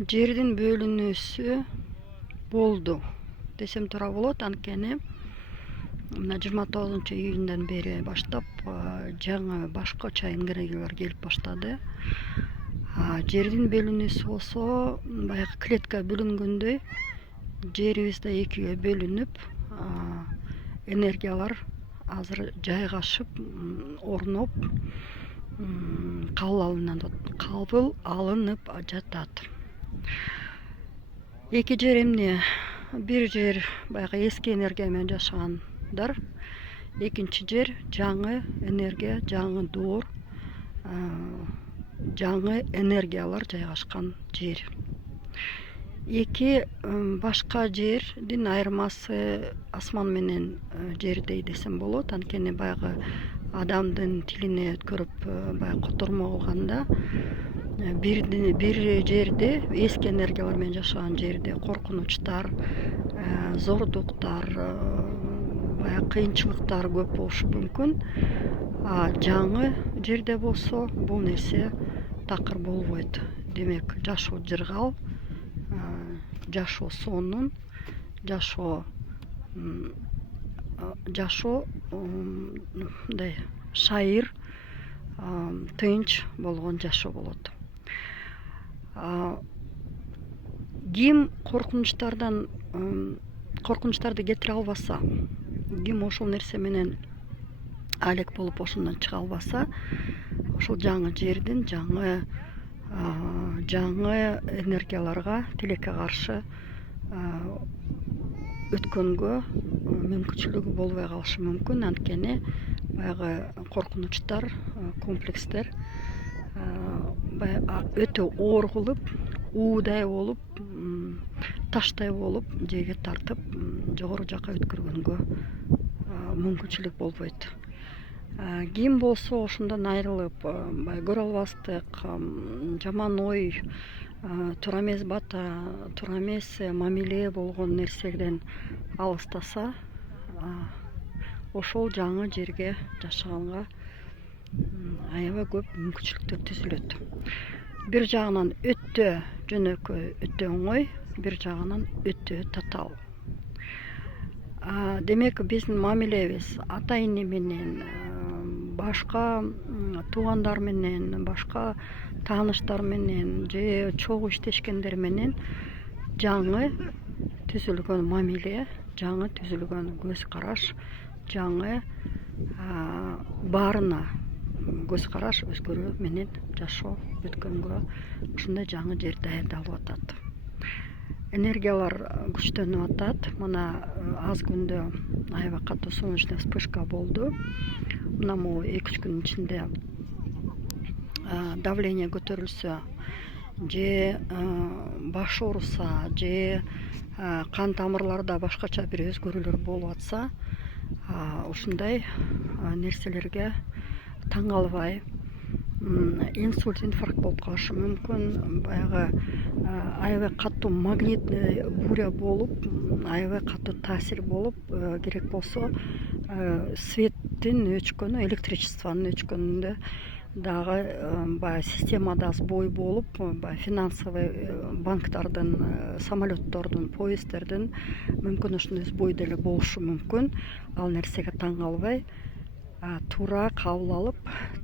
Жердин бөлүнүүсү болду десем туура болот. Анткени мына 29-июндан бери баштап жаңы башкача энергиялар келип баштады. Жердин бөлүнүүсү болсо баягы клетка бөлүнгөндөй жерибиз да экиге бөлүнүп, энергиялар азыр жайгашып, орноп, кабыл алынып жатат. Эки жер эмне? Бир жер баягы эски энергия менен жашагандар, экинчи жер жаңы энергия, жаңы доор, жаңы энергиялар жайгашкан жер. Эки башка жердин айырмасы асман менен жердей десем болот. Анткени баягы адамдын тилине өткөрүп баягы котормо кылганда, бир жерде эски энергиялар менен жашаган жерде коркунучтар, зордуктар, баягы кыйынчылыктар көп болушу мүмкүн. Жаңы жерде болсо бул нерсе такыр болбойт. Демек, жашоо жыргал, жашоо сонун, жашоо мындай шайыр, тынч болгон жашоо болот. Ким коркунучтарды кетире албаса, ким ошол нерсе менен алек болуп ошондон чыга албаса, ошол жаңы жердин жаңы энергияларга, тилекке каршы өткөнгө мүмкүнчүлүгү болбой калышы мүмкүн. Анткени баягы коркунучтар, комплекстер өтө оор кылып, уудай болуп, таштай болуп жерге тартып, жогору жака өткөргөнгө мүмкүнчүлүк болбойт. Ким болсо ошондон айрылып, баягы көрө албастык, жаман ой, туура эмес бата, туура эмес мамиле болгон нерседен алыстаса, ошол жаңы жерге жашаганга аябай көп мүмкүнчүлүктөр түзүлөт. Бир жагынан өтө жөнөкөй, өтө оңой, бир жагынан өтө татаал. Демек, биздин мамилебиз ата эне менен, башка туугандар менен, башка тааныштар менен же чогуу иштешкендер менен жаңы түзүлгөн мамиле, жаңы түзүлгөн көз караш, жаңы баарына көз караш өзгөрүү менен жашоо өткөнгө ушундай жаңы жер даярдалып атат. Энергиялар күчтөнүп атат. Мына аз күндө аябай катуу солнечный вспышка болду. Мына могу 2-3 күндүн ичинде давление көтөрүлсө же баш ооруса же кан тамырларда башкача бир өзгөрүүлөр болуп атса, ушундай нерселерге таң калбай, инсульт, инфаркт болуп калышы мүмкүн. Баягы аябай катуу магнитный буря болуп, аябай катуу таасир болуп, керек болсо светтин өчкөнү, электричествонун өчкөнүндө дагы баягы системада сбой болуп, баягы финансовый банктардын, самолеттордун, поезддердин мүмкүн ошондой сбой деле болушу мүмкүн. Ал нерсеге таң калбай, туура кабыл алып,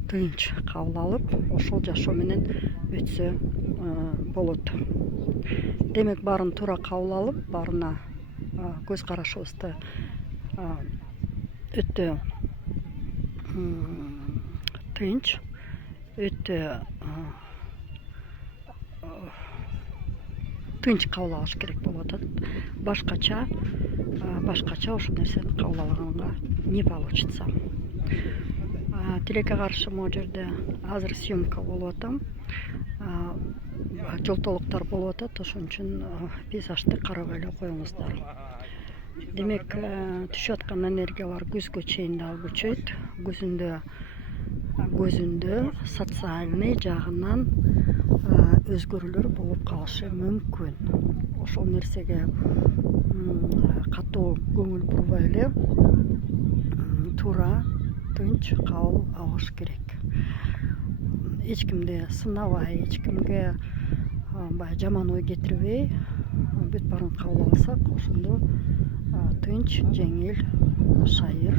тынч кабыл алып, ошол жашоо менен өтсө болот. Демек, баарын туура кабыл алып, баарына көз карашыбызды өтө тынч, өтө тынч кабыл алыш керек болуп атат. Башкача ошол нерсени кабыл алганга не получится. Тилекке каршы могу жерде азыр съемка болуп атам. Жолтолуктар болуп атат, ошон үчүн пейзажды карабай эле коюңуздар. Демек, түшүп аткан энергиялар күзгө чейин дагы күчөйт. Көзүндө социальный жагынан өзгөрүүлөр болуп калышы мүмкүн. Ошол нерсеге катуу көңүл бурбай эле туура, тынч кабыл алыш керек. Эч кимди сынабай, эч кимге баягы жаман ой кетирбей бүт баарын кабыл алсак ошондо тынч жеңил шайыр